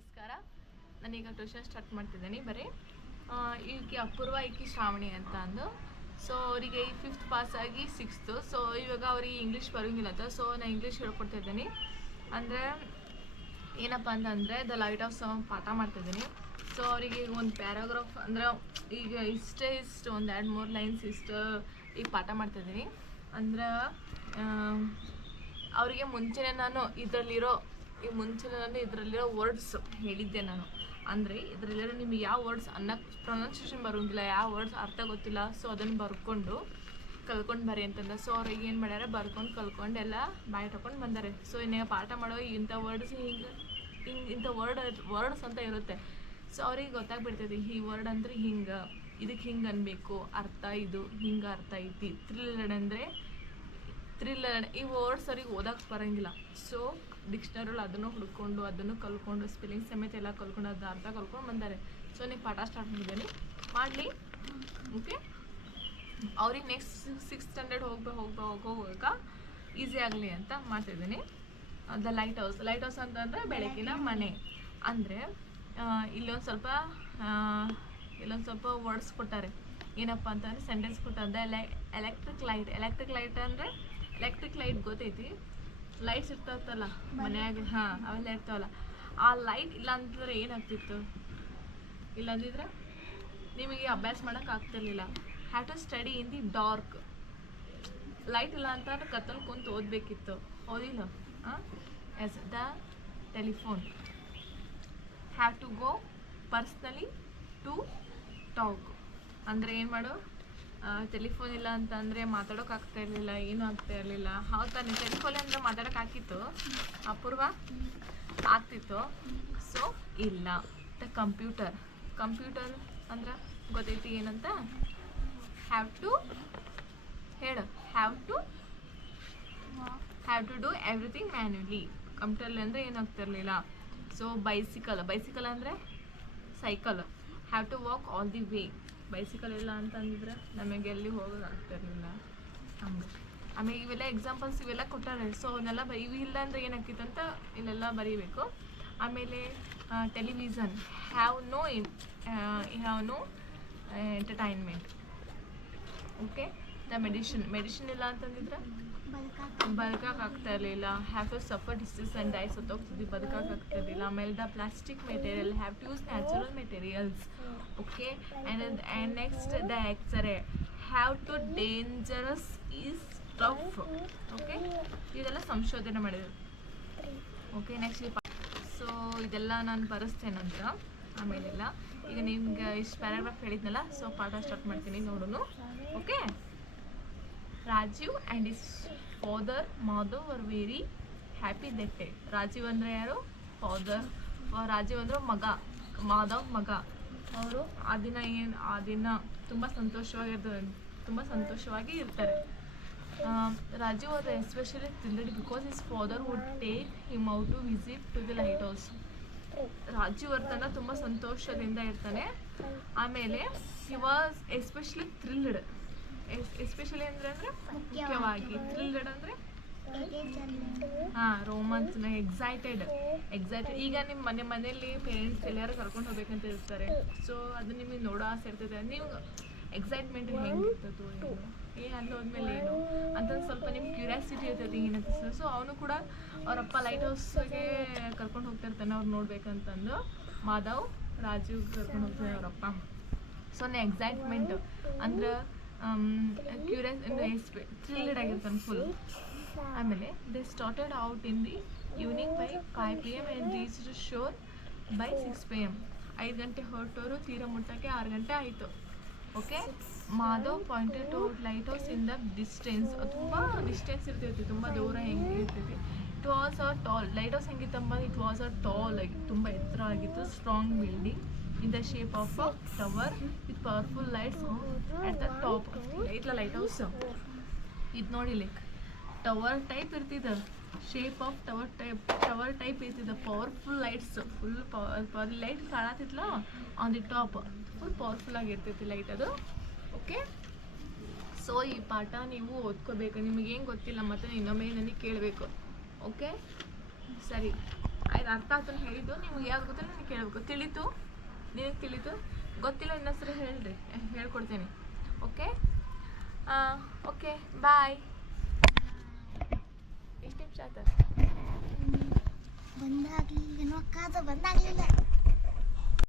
ನಮಸ್ಕಾರ. ನಾನೀಗ tuition start ಮಾಡ್ತಿದ್ದೀನಿ. ಬರೀ ಈಕೆ ಅಪೂರ್ವ, ಈಕೆ ಶ್ರಾವಣಿ ಅಂತ ಅಂದು. ಸೊ ಅವರಿಗೆ ಈ ಫಿಫ್ತ್ ಪಾಸ್ ಆಗಿ ಸಿಕ್ಸ್ತು ಸೊ ಇವಾಗ ಅವ್ರಿಗೆ ಇಂಗ್ಲೀಷ್ ಬರೋಂಗಿಲ್ಲ ಅಂತ. ಸೊ ನಾನು ಇಂಗ್ಲೀಷ್ ಹೇಳ್ಕೊಡ್ತಿದ್ದೀನಿ ಅಂದರೆ, ಏನಪ್ಪ ಅಂತಂದರೆ ದ ಲೈಟ್ ಆಫ್ ಸಾಂಗ್ ಪಾಠ ಮಾಡ್ತಿದ್ದೀನಿ ಸೊ ಅವರಿಗೆ ಒಂದು ಪ್ಯಾರಾಗ್ರಾಫ್ ಅಂದ್ರೆ, ಈಗ ಇಷ್ಟೇ ಇಷ್ಟು, ಒಂದು ಎರಡು ಮೂರು ಲೈನ್ಸ್ ಇಷ್ಟು ಈಗ ಪಾಠ ಮಾಡ್ತಿದ್ದೀನಿ ಅಂದ್ರೆ ಅವರಿಗೆ ಮುಂಚೆನೇ ನಾನು ಇದರಲ್ಲಿರೋ ಈ ಮುಂಚೆನೇ ಇದರಲ್ಲಿರೋ ವರ್ಡ್ಸ್ ಹೇಳಿದ್ದೆ ನಾನು. ಅಂದರೆ ಇದರಲ್ಲಿರೋ ನಿಮಗೆ ಯಾವ ವರ್ಡ್ಸ್ ಅನ್ನ ಪ್ರೊನೌನ್ಸಿಯೇಷನ್ ಬರೋಂಗಿಲ್ಲ, ಯಾವ ವರ್ಡ್ಸ್ ಅರ್ಥ ಗೊತ್ತಿಲ್ಲ ಸೊ ಅದನ್ನು ಬರ್ಕೊಂಡು ಕಲ್ಕೊಂಡು ಬರಿ ಅಂತಂದ. ಸೊ ಅವ್ರಿಗೆ ಏನು ಮಾಡ್ಯಾರ? ಬರ್ಕೊಂಡು ಕಲ್ಕೊಂಡು ಎಲ್ಲ ಬಾಯಿ ತಗೊಂಡು ಬಂದಾರೆ. ಸೊ ಇನ್ನೇ ಪಾಠ ಮಾಡೋ ಇಂಥ ವರ್ಡ್ಸ್ ಹಿಂಗೆ ಹಿಂಗೆ ಇಂಥ ವರ್ಡ್ ವರ್ಡ್ಸ್ ಅಂತ ಇರುತ್ತೆ. ಸೊ ಅವ್ರಿಗೆ ಗೊತ್ತಾಗ್ಬಿಡ್ತೈತಿ, ಈ ವರ್ಡ್ ಅಂದರೆ ಹಿಂಗೆ ಇದಕ್ಕೆ ಹಿಂಗೆ ಅನ್ಬೇಕು, ಅರ್ಥ ಇದು, ಹಿಂಗೆ ಅರ್ಥ ಐತಿ. ಥ್ರಿಲ್ಲಡ್ ಅಂದರೆ ಥ್ರಿಲ್ಲರ್ ಈ ವರ್ಡ್ಸ್ ಅವ್ರಿಗೆ ಓದಕ್ಕೆ ಬರೋಂಗಿಲ್ಲ. ಸೊ ಡಿಕ್ಷನರಿಗಳು ಅದನ್ನು ಹುಡ್ಕೊಂಡು, ಅದನ್ನು ಕಲ್ಕೊಂಡು ಸ್ಪೆಲ್ಲಿಂಗ್ ಸಮೇತ ಎಲ್ಲ ಕಲ್ಕೊಂಡು, ಅದು ಅರ್ಥ ಕಲ್ಕೊಂಡು ಬಂದಾರೆ. ಸೊ ನೀವು ಪಾಠ ಸ್ಟಾರ್ಟ್ ಮಾಡಿದ್ದೀನಿ ಮಾಡಲಿ. ಓಕೆ ಅವ್ರಿಗೆ ನೆಕ್ಸ್ಟ್ ಸಿಕ್ಸ್ ಸ್ಟ್ಯಾಂಡರ್ಡ್ ಹೋಗ್ಬೇಕು ಹೋಗ್ಬೇಕು ಹೋಗುವಾಗ ಈಸಿ ಆಗಲಿ ಅಂತ ಮಾಡ್ತಿದ್ದೀನಿ. The light house light house ಅಂತಂದರೆ ಬೆಳಕಿನ ಮನೆ. ಅಂದರೆ ಇಲ್ಲೊಂದು ಸ್ವಲ್ಪ ಇಲ್ಲೊಂದು ಸ್ವಲ್ಪ ವರ್ಡ್ಸ್ ಕೊಟ್ಟಾರೆ. ಏನಪ್ಪ ಅಂತಂದರೆ ಸೆಂಟೆನ್ಸ್ ಕೊಟ್ಟಾರೆ. ಎಲೆ ಎಲೆಕ್ಟ್ರಿಕ್ ಲೈಟ್ ಎಲೆಕ್ಟ್ರಿಕ್ ಲೈಟ್ ಅಂದರೆ ಎಲೆಕ್ಟ್ರಿಕ್ ಲೈಟ್ ಗೊತ್ತೈತಿ. ಲೈಟ್ಸ್ ಇರ್ತಾವಲ್ಲ ಮನ್ಯಾಗ. ಹಾಂ ಅವೆಲ್ಲ ಇರ್ತಾವಲ್ಲ. ಆ ಲೈಟ್ ಇಲ್ಲ ಅಂತಂದ್ರೆ ಏನಾಗ್ತಿತ್ತು? ಇಲ್ಲ ಅಂದಿದ್ರೆ ನಿಮಗೆ ಅಭ್ಯಾಸ ಮಾಡೋಕೆ ಆಗ್ತಿರ್ಲಿಲ್ಲ. Have to study in the dark light ಇಲ್ಲ ಅಂತಂದ್ರೆ ಕತ್ತಲ್ ಕುಂತು ಓದಬೇಕಿತ್ತು. ಹೌದಿಲ್ಲ yes the telephone have to go personally to talk ಅಂದರೆ ಏನು ಮಾಡು? ಟೆಲಿಫೋನ್ ಇಲ್ಲ ಅಂತಂದರೆ ಮಾತಾಡೋಕೆ ಆಗ್ತಾ ಇರಲಿಲ್ಲ, ಏನೂ ಆಗ್ತಾ ಇರಲಿಲ್ಲ. ಹೌದು ತಾನೆ ಟೆಲಿಫೋನ್ ಅಂದ್ರೆ ಮಾತಾಡೋಕೆ ಆಗಿತ್ತು ಅಪೂರ್ವ ಆಗ್ತಿತ್ತು. ಸೊ ಇಲ್ಲ. ದ ಕಂಪ್ಯೂಟರ್ ಕಂಪ್ಯೂಟರ್ ಅಂದ್ರೆ ಗೊತ್ತೈತಿ ಏನಂತ? ಹ್ಯಾವ್ ಟು ಹೇಳು. Have to have to do everything computer ಅಂದರೆ ಏನಾಗ್ತಿರ್ಲಿಲ್ಲ ಸೊ ಬೈಸಿಕಲ್ ಬೈಸಿಕಲ್ ಅಂದರೆ cycle have to walk all the way bicycle ಇಲ್ಲ ಅಂತಂದಿದ್ರೆ ನಮಗೆ ಎಲ್ಲಿ ಹೋಗೋದು ಆಗ್ತಿರಲಿಲ್ಲ ಹಂಗೆ ಆಮೇಲೆ ಇವೆಲ್ಲ ಎಕ್ಸಾಂಪಲ್ಸ್ ಇವೆಲ್ಲ ಕೊಟ್ಟಾರೆ. ಸೊ ಅವನ್ನೆಲ್ಲ ಬರಿ ಇವು ಇಲ್ಲ ಅಂದರೆ ಏನಾಗ್ತಿತ್ತಂತ ಇಲ್ಲೆಲ್ಲ ಬರೀಬೇಕು. ಆಮೇಲೆ television have no in have no entertainment okay the medicine medicine ಇಲ್ಲ ಅಂತಂದಿದ್ರೆ? ಬದುಕಕ್ಕೆ ಆಗ್ತಾ ಇರಲಿಲ್ಲ have to suffer disease and die ಸತ್ತೋಗ್ತಿದ್ವಿ. ಬದುಕಕ್ಕೆ ಆಗ್ತಾ ಇರಲಿಲ್ಲ ಆಮೇಲೆ the plastic material have to use natural materials okay and and next the X ray have to dangerous is tough okay ಇದೆಲ್ಲ ಸಂಶೋಧನೆ ಮಾಡಿದ್ರು. ಓಕೆ ನೆಕ್ಸ್ಟ್ ಸೊ ಇದೆಲ್ಲ ನಾನು ಬರೆಸ್ತೇನಂತ? ಆಮೇಲೆಲ್ಲ. ಈಗ ನಿಮ್ಗೆ ಇಷ್ಟು ಪ್ಯಾರಾಗ್ರಾಫ್ ಹೇಳಿದ್ನಲ್ಲ? ಸೊ ಪಾಠ ಸ್ಟಾರ್ಟ್ ಮಾಡ್ತೀನಿ ನೋಡೋಣ okay Rajiv and his father Madhav are very happy that day Rajiv ಅಂದರೆ ಯಾರು? ಫಾದರ್ ರಾಜೀವ್ ಅಂದ್ರೆ ಮಗ. ಮಾಧವ್ ಮಗ. ಅವರು ಆ ದಿನ ಏನು ಆ ದಿನ ತುಂಬ ಸಂತೋಷವಾಗಿರ್ತಾರೆ ತುಂಬ ಸಂತೋಷವಾಗಿ ಇರ್ತಾರೆ. ರಾಜೀವ್ ಅವರು especially thrilled because his father would take him out to visit to the light house Rajivardhana ತುಂಬ ಸಂತೋಷದಿಂದ ಇರ್ತಾನೆ. ಆಮೇಲೆ he was especially thrilled especially ಅಂದ್ರೆ ಅಂದ್ರೆ ಮುಖ್ಯವಾಗಿ ಥ್ರಿಲ್ಡ್ ಅಂದ್ರೆ? ಹಾ ರೋಮಾನ್ಸ್ ಎಕ್ಸೈಟೆಡ್ ಎಕ್ಸೈಟೆಡ್ ಈಗ ನಿಮ್ಮ ಮನೆ ಮನೆಯಲ್ಲಿ ಪೇರೆಂಟ್ಸ್ ಎಲ್ಲಾರು ಕರ್ಕೊಂಡು ಹೋಗ್ಬೇಕಂತ ಇರ್ತಾರೆ ಸೊ ಅದು ನಿಮಗೆ ನೋಡೋ ಆಸೆ ಇರ್ತದೆ. ನೀವು ಎಕ್ಸೈಟ್ಮೆಂಟ್ ಹೆಂಗೆ ಇರ್ತದೋ ಏ ಅಲ್ಲಿ ಹೋದ್ಮೇಲೆ ಏನು? ಅಂತ ಸ್ವಲ್ಪ ನಿಮ್ಗೆ ಕ್ಯೂರಿಯಾಸಿಟಿ ಇರ್ತೈತಿ ಏನಂತ ಸೊ ಅವನು ಕೂಡ ಅವರಪ್ಪ ಲೈಟ್ ಹೌಸ್ಗೆ ಕರ್ಕೊಂಡು ಹೋಗ್ತಾ ಇರ್ತಾನೆ ಅವ್ರು ನೋಡ್ಬೇಕಂತಂದು. ಮಾಧವ್ ರಾಜೀವ್ ಕರ್ಕೊಂಡು ಹೋಗ್ತಾನೆ ಅವರಪ್ಪ ಸೊ ನೆ ಎಕ್ಸೈಟ್ಮೆಂಟ್ ಅಂದ್ರೆ ಕ್ಯೂರಿಯಸ್ ಥ್ರಿಲ್ಡ್ ಆಗಿರ್ತಾನೆ ಫುಲ್ ಆಮೇಲೆ they started out in the evening by five p m and reach shore by six p m ಐದು ಗಂಟೆ ಹೊರಟೋರು, ತೀರ ಮುಟ್ಟಕ್ಕೆ ಆರು ಗಂಟೆ ಆಯಿತು. Okay Madhav pointed out lighthouse in the distance ತುಂಬ ಡಿಸ್ಟೆನ್ಸ್ ಇರ್ತೈತಿ, ತುಂಬ ದೂರ ಹೆಂಗೆ ಇರ್ತೈತಿ. It was a tall lighthouse ಹೆಂಗಿತ್ತಂಬ it was a tall ಆಗಿ ತುಂಬ ಎತ್ತರ ಆಗಿತ್ತು strong building in the shape of a tower with powerful lights at the top ಐತ್ಲ lighthouse ಇದು like. Tower type ಇರ್ತಿದ. Shape of tower type tower type ಇರ್ತಿದ. Powerful lights full power light ಕಾಣತಿತ್ಲ on the top full powerful ಆಗಿರ್ತೈತಿ light ಅದು. Okay so ಈ ಪಾಠ ನೀವು ಓದ್ಕೋಬೇಕು. ನಿಮಗೆ ಏನು ಗೊತ್ತಿಲ್ಲ ಮತ್ತೆ ಇನ್ನೊಮ್ಮೆ ನನಗೆ ಕೇಳಬೇಕು. ಓಕೆ ಸರಿ. ಆಯ್ತು ಅರ್ಥ ಆತನ ಹೇಳಿದ್ದು. ನಿಮ್ಗೆ ಯಾವ್ದು ಗೊತ್ತಿಲ್ಲ ನನಗೆ ಕೇಳಬೇಕು. ತಿಳಿತು? ನಿನಗೆ ತಿಳಿದು ಗೊತ್ತಿಲ್ಲ ಇನ್ನೊಂದ್ಸರಿ ಹೇಳ್ರಿ. ಹೇಳ್ಕೊಡ್ತೀನಿ. ಓಕೆ ಓಕೆ ಬಾಯ್ ಎಷ್ಟು ನಿಮಿಷ ಆಯ್ತು? ಬಂದಾಗ್ಲಿಲ್ಲ. ಏನೋ ಕಾದ ಬಂದಾಗ್ಲಿಲ್ಲ.